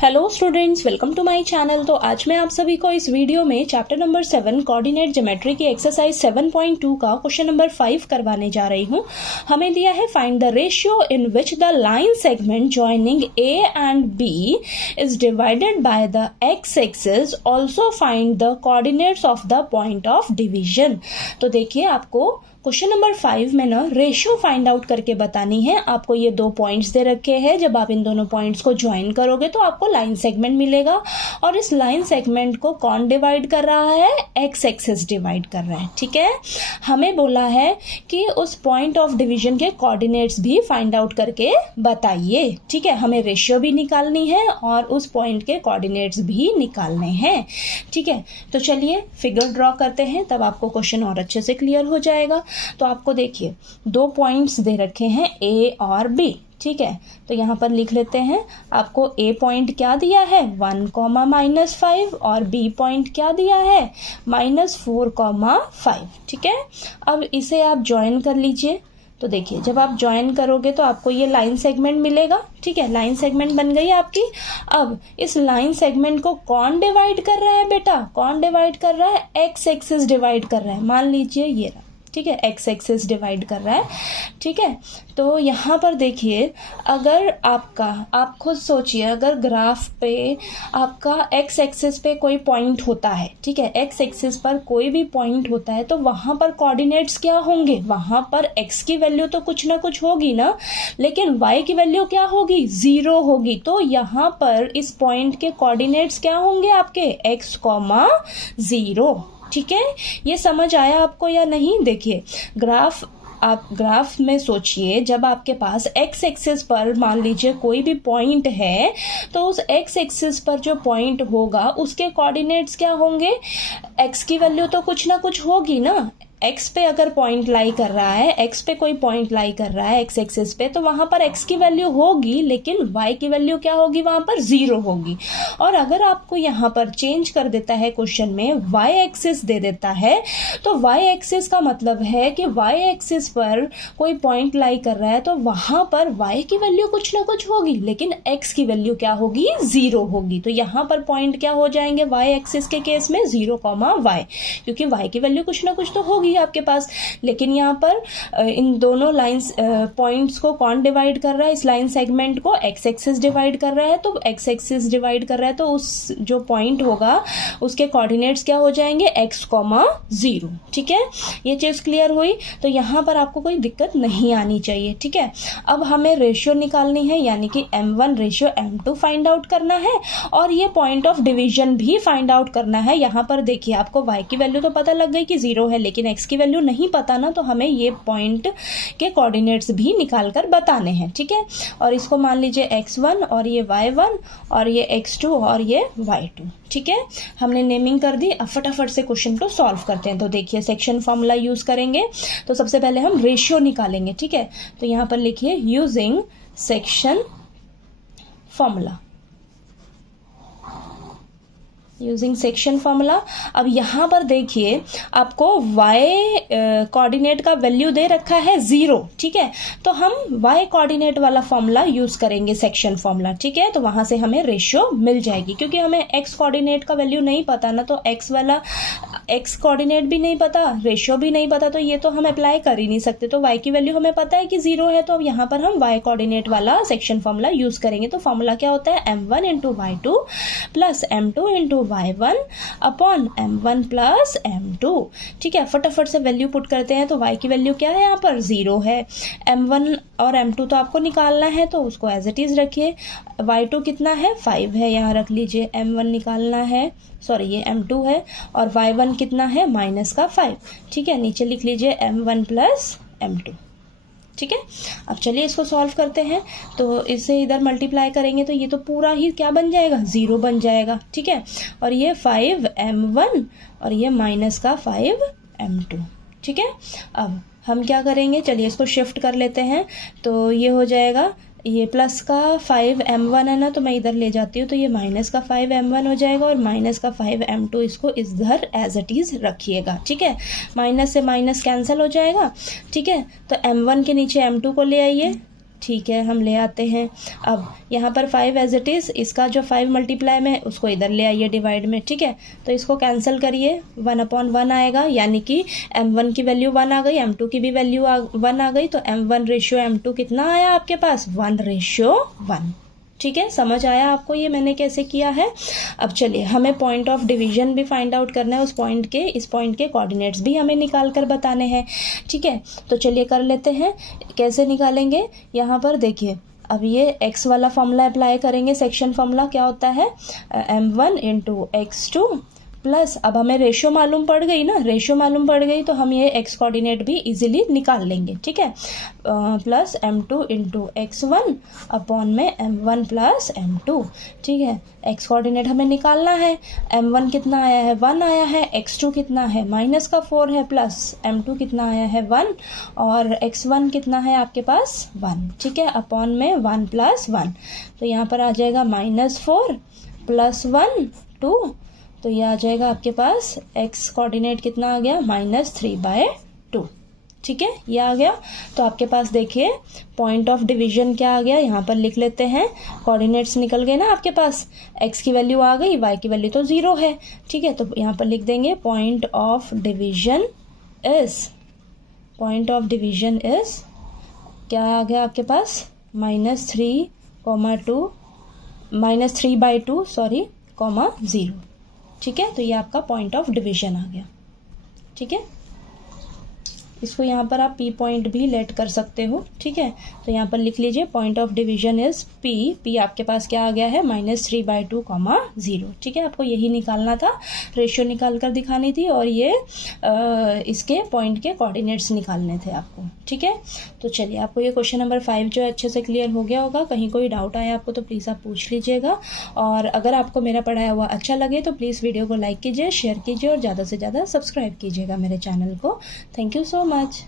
Hello students, welcome to my channel. तो आज मैं आप सभी को इस वीडियो में चैप्टर नंबर 7 कोऑर्डिनेट ज्योमेट्री की एक्सरसाइज 7.2 का क्वेश्चन नंबर 5 करवाने जा रही हूँ। हमें दिया है find the ratio in which the line segment joining A and B is divided by the x axis, also find the coordinates of the point of division. तो देखिए, आपको क्वेश्चन नंबर 5 में ना रेशियो फाइंड आउट करके बतानी है। आपको ये दो पॉइंट्स दे रखे हैं, जब आप इन दोनों पॉइंट्स को ज्वाइन करोगे तो आपको लाइन सेगमेंट मिलेगा, और इस लाइन सेगमेंट को कौन डिवाइड कर रहा है? एक्स एक्सिस डिवाइड कर रहा है। ठीक है, हमें बोला है कि उस पॉइंट ऑफ डिवीजन के कोऑर्डिनेट्स भी फाइंड आउट करके बताइए। ठीक है, हमें रेशियो भी निकालनी है और उस पॉइंट के कोऑर्डिनेट्स भी निकालने हैं। ठीक है, तो चलिए फिगर ड्रॉ करते हैं, तब आपको क्वेश्चन और अच्छे से क्लियर हो जाएगा। तो आपको देखिए, दो पॉइंट्स दे रखे हैं ए और बी। ठीक है, तो यहाँ पर लिख लेते हैं। आपको ए पॉइंट क्या दिया है? 1, और बी पॉइंट क्या दिया है? -4, 5। ठीक है, अब इसे आप ज्वाइन कर लीजिए। तो देखिए, जब आप ज्वाइन करोगे तो आपको ये लाइन सेगमेंट मिलेगा। ठीक है, लाइन सेगमेंट बन गई आपकी। अब इस लाइन सेगमेंट को कौन डिवाइड कर रहा है बेटा? कौन डिवाइड कर रहा है? एक्स एक्सिस डिवाइड कर रहा है। मान लीजिए ये रहा। ठीक है, एक्स एक्सिस डिवाइड कर रहा है। ठीक है, तो यहाँ पर देखिए, अगर आप खुद सोचिए, अगर ग्राफ पे आपका एक्स एक्सिस पे कोई पॉइंट होता है, ठीक है, एक्स एक्सिस पर कोई भी पॉइंट होता है, तो वहाँ पर कोऑर्डिनेट्स क्या होंगे? वहाँ पर एक्स की वैल्यू तो कुछ ना कुछ होगी ना, लेकिन वाई की वैल्यू क्या होगी? 0 होगी। तो यहाँ पर इस पॉइंट के कोऑर्डिनेट्स क्या होंगे आपके? x, 0। ठीक है, ये समझ आया आपको या नहीं? देखिए, आप ग्राफ में सोचिए, जब आपके पास एक्स एक्सिस पर मान लीजिए कोई भी पॉइंट है, तो उस एक्स एक्सिस पर जो पॉइंट होगा उसके कोऑर्डिनेट्स क्या होंगे? एक्स की वैल्यू तो कुछ ना कुछ होगी ना। एक्स पे अगर पॉइंट लाई कर रहा है, एक्स पे कोई पॉइंट लाई कर रहा है एक्स एक्सिस पे, तो वहां पर एक्स की वैल्यू होगी, लेकिन वाई की वैल्यू क्या होगी? वहां पर 0 होगी। और अगर आपको यहाँ पर चेंज कर देता है, क्वेश्चन में वाई एक्सिस दे देता है, तो वाई एक्सिस का मतलब है कि वाई एक्सिस पर कोई पॉइंट लाई कर रहा है, तो वहां पर वाई की वैल्यू कुछ ना कुछ होगी, लेकिन एक्स की वैल्यू क्या होगी? 0 होगी। तो यहाँ पर पॉइंट क्या हो जाएंगे वाई एक्सिस के केस में? 0, y, क्योंकि वाई की वैल्यू कुछ ना कुछ तो होगी आपके पास। लेकिन यहाँ पर इन दोनों लाइंस पॉइंट्स को कौन डिवाइड कर रहा है? इस लाइन सेगमेंट को एक्स एक्सिस डिवाइड कर रहा है। तो एक्स एक्सिस डिवाइड कर रहा है, तो उस जो पॉइंट होगा उसके कोऑर्डिनेट्स क्या हो जाएंगे? x, 0। ठीक है, ये चीज क्लियर हुई। तो यहाँ पर आपको कोई दिक्कत नहीं आनी चाहिए। ठीक है, अब हमें रेशियो निकालनी है, यानी कि m1 ratio m2 find out करना है, और ये पॉइंट ऑफ डिवीजन भी फाइंड आउट करना है। यहाँ पर देखिए, आपको y की वैल्यू तो पता लग गई कि 0 है, लेकिन x की वैल्यू नहीं पता ना, तो हमें ये पॉइंट के कोऑर्डिनेट्स भी निकाल कर बताने हैं। ठीक है, और इसको मान लीजिए x1, और ये y1, और ये x2, और ये y2। ठीक है, हमने नेमिंग कर दी। अब फटाफट से क्वेश्चन को सॉल्व करते हैं। तो देखिए, सेक्शन फॉर्मूला यूज करेंगे। तो सबसे पहले हम रेशियो निकालेंगे। ठीक है, तो यहाँ पर लिखिए using section formula, using section formula. अब यहाँ पर देखिए, आपको y कोऑर्डिनेट का वैल्यू दे रखा है 0। ठीक है, तो हम y कोऑर्डिनेट वाला फॉर्मूला यूज करेंगे, सेक्शन फॉर्मूला। ठीक है, तो वहां से हमें रेशियो मिल जाएगी, क्योंकि हमें x कोऑर्डिनेट का वैल्यू नहीं पता ना, तो x कोऑर्डिनेट भी नहीं पता, रेशियो भी नहीं पता, तो ये तो हम अप्लाई कर ही नहीं सकते। तो y की वैल्यू हमें पता है कि 0 है, तो अब यहाँ पर हम y कोऑर्डिनेट वाला सेक्शन फॉर्मूला यूज करेंगे। तो फॉर्मूला क्या होता है? m1 × y2 plus m2 × y1 upon m1 plus m2। ठीक है, फटाफट से वैल्यू पुट करते हैं। तो y की वैल्यू क्या है? यहाँ पर 0 है। m1 और m2 तो आपको निकालना है, तो उसको एज इट इज रखिए। y2 कितना है? 5 है, यहाँ रख लीजिए। m1 निकालना है, सॉरी ये m2 है, और y1 कितना है? -5। ठीक है, नीचे लिख लीजिए m1 प्लस m2। ठीक है, अब चलिए इसको सॉल्व करते हैं। तो इसे इधर मल्टीप्लाई करेंगे तो ये तो पूरा ही क्या बन जाएगा? 0 बन जाएगा। ठीक है, और ये 5m1 और ये -5m2। ठीक है, अब हम क्या करेंगे? चलिए इसको शिफ्ट कर लेते हैं। तो ये हो जाएगा, ये प्लस का 5m1 है ना, तो मैं इधर ले जाती हूँ, तो ये माइनस का 5m1 हो जाएगा, और माइनस का 5m2 इसको इधर एज इट इज रखिएगा। ठीक है, माइनस से माइनस कैंसिल हो जाएगा। ठीक है, तो m1 के नीचे m2 को ले आइए, ठीक है, हम ले आते हैं। अब यहाँ पर 5 एज इट इज़, इसका जो 5 मल्टीप्लाई में है उसको इधर ले आइए डिवाइड में, ठीक है। तो इसको कैंसिल करिए, 1/1 आएगा, यानी कि m1 की वैल्यू 1 आ गई, m2 की भी वैल्यू 1 आ गई, तो m1:m2 कितना आया आपके पास, 1:1। ठीक है, समझ आया आपको ये मैंने कैसे किया है। अब चलिए, हमें पॉइंट ऑफ डिवीजन भी फाइंड आउट करना है, उस पॉइंट के, इस पॉइंट के कोऑर्डिनेट्स भी हमें निकाल कर बताने हैं। ठीक है, तो चलिए कर लेते हैं। कैसे निकालेंगे, यहाँ पर देखिए, अब ये x वाला फॉर्मूला अप्लाई करेंगे, सेक्शन फॉर्मूला क्या होता है, m1 × x2 प्लस, अब हमें रेशियो मालूम पड़ गई ना, रेशियो मालूम पड़ गई तो हम ये x कोऑर्डिनेट भी इजीली निकाल लेंगे। ठीक है, प्लस m2 × x1 अपॉन में m1 + m2। ठीक है, x कोऑर्डिनेट हमें निकालना है। m1 कितना आया है, 1 आया है, x2 कितना है, -4 है, प्लस m2 कितना आया है, 1, और x1 कितना है आपके पास, 1। ठीक है, अपॉन में 1 + 1, तो यहाँ पर आ जाएगा -4 + 1 2, तो ये आ जाएगा आपके पास x कोऑर्डिनेट कितना आ गया, -3/2। ठीक है, ये आ गया। तो आपके पास देखिए पॉइंट ऑफ डिवीजन क्या आ गया, यहाँ पर लिख लेते हैं। कोऑर्डिनेट्स निकल गए ना आपके पास, x की वैल्यू आ गई, y की वैल्यू तो 0 है। ठीक है, तो यहाँ पर लिख देंगे पॉइंट ऑफ डिवीजन इज क्या आ गया आपके पास, -3/2 सॉरी, 0। ठीक है, तो ये आपका पॉइंट ऑफ डिवीजन आ गया। ठीक है, इसको यहाँ पर आप P पॉइंट भी लेट कर सकते हो। ठीक है, तो यहाँ पर लिख लीजिए point of division is P आपके पास क्या आ गया है, -3/2, 0। ठीक है, आपको यही निकालना था, रेशियो निकाल कर दिखानी थी, और ये इसके पॉइंट के कोऑर्डिनेट्स निकालने थे आपको। ठीक है, तो चलिए, आपको ये क्वेश्चन नंबर 5 जो है अच्छे से क्लियर हो गया होगा। कहीं कोई डाउट आया आपको तो प्लीज़ आप पूछ लीजिएगा, और अगर आपको मेरा पढ़ाया हुआ अच्छा लगे तो प्लीज़ वीडियो को लाइक कीजिए, शेयर कीजिए, और ज़्यादा से ज़्यादा सब्सक्राइब कीजिएगा मेरे चैनल को। Thank you so much.